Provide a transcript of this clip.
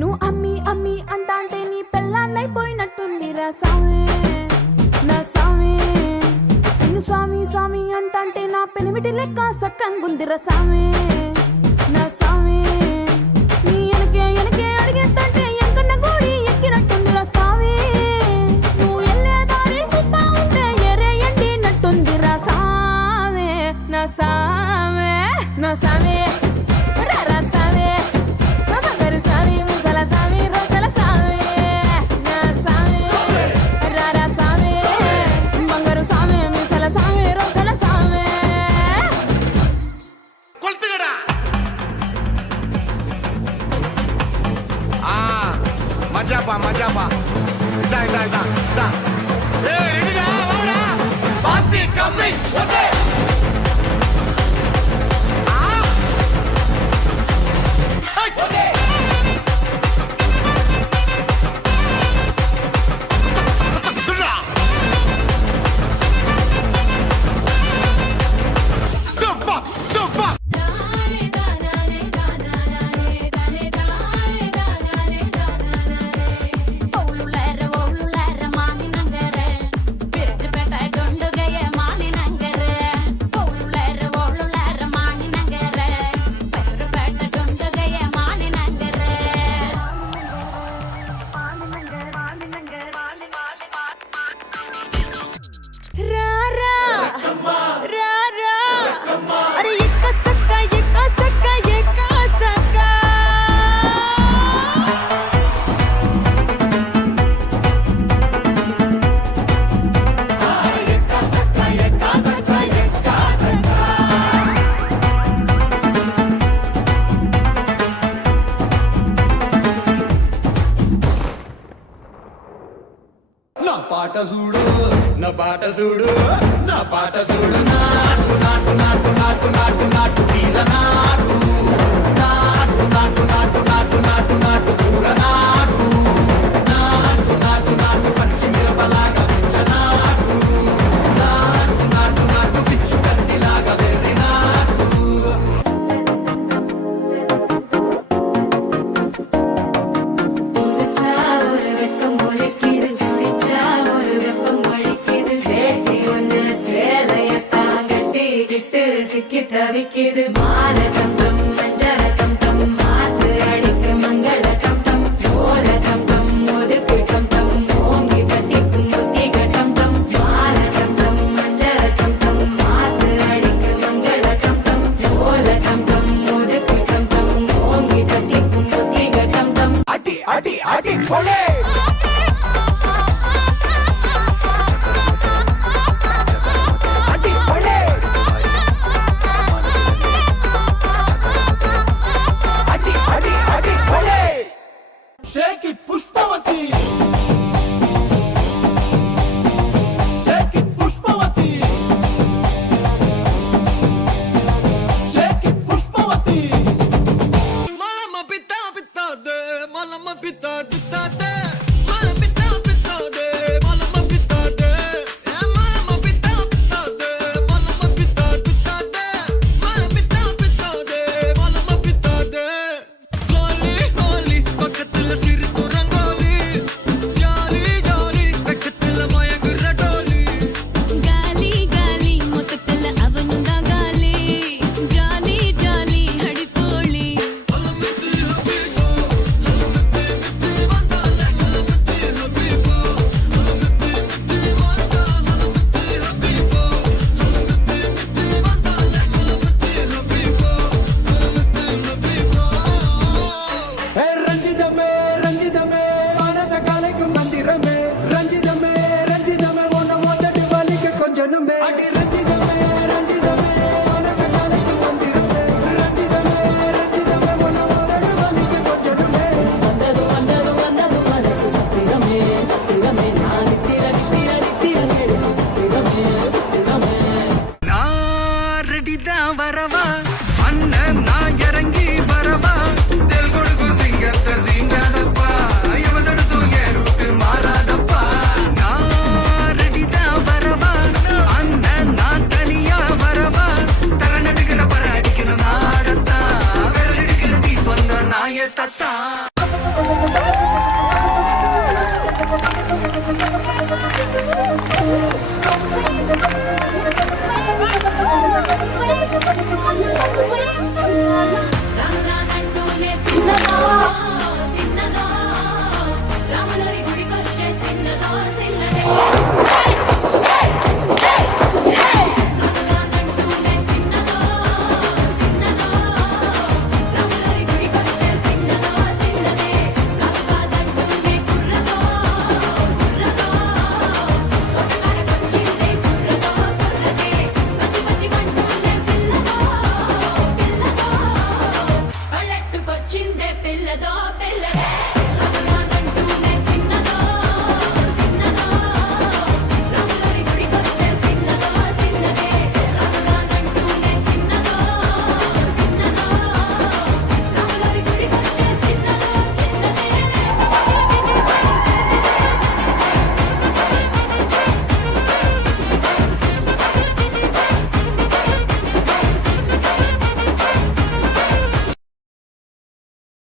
నువ్వు అమ్మి అమ్మి అంటాంటే నీ పెళ్ళాన్నైపోయినట్టుందిరా సామి నా సామి. నిన్ను స్వామి స్వామి అంటాంటే నా పెనిమిటి లెక్క సక్కంగుందిరా సామి నా సామి. నీ ఎనకే ఎనకే అడిగేస్తంటే ఎంకన్న గోడి ఎక్కినట్టుందిరా సామి. నువ్వు ఎల్లే దారి సుత్తా ఉంటే ఎరే ఎండినట్టుందిరా సామి నా సామి నా సామి. Majapa, majapa. Da, da, da, da. Hey, ready now, ahora. Party coming. Okay. Ah. Hey. Okay. Dumpa, dumpa. పాట చూడు నా పాట చూడు నా పాట చూడు నాటు నాటు నాటు నాటు నాటు నాటు తీర నాటు నాటు నాటు నాటు నాటు నాటు నాటు కూర నాటు నాటు నాటు నాటు పచ్చి మిరపలాగా పిచ్చ నాటు నాటు నాటు నాటు పిచ్చు కత్తిలాగా వెర్రి నాటు. சிக்கி தவிக்குது மால டம் டம் மஞ்சள டம் டம் மாத்து அடிக்க மங்கள டம் டம் ஓல டம் டம் ஒதுக்கு டம் டம் ஓங்கி தட்டிக்கும் புத்திக டம் டம் மால டம் டம் மஞ்சள டம் டம் மாத்து அடிக்க மங்கள டம் டம் ஓல டம் டம் ஒதுக்கு டம் டம் ஓங்கி தட்டிக்கும் புத்திக டம் டம். அடி அடி அடி கொலை Shake it, Pushpavati. Shake it, Pushpavati. Shake it, Pushpavati. Malama pita pita de, malama pita pita de. தாயே தத்தா రానంటూనే చిన్నదో చిన్నదో రాములరి గుడికొచ్చే చిన్నదో చిన్నదే రానంటూనే చిన్నదో చిన్నదో రాములరి గుడికొచ్చే చిన్నదో చిన్నదే కాదంటూనే కుర్రదో కుర్రదో కొట్టకాడకొచ్చిందే కుర్రదో కుర్రదే పచ్చి మంటూనే పిల్లదో పిల్లదో పల్లెట్టుకొచ్చిందే పిల్లదో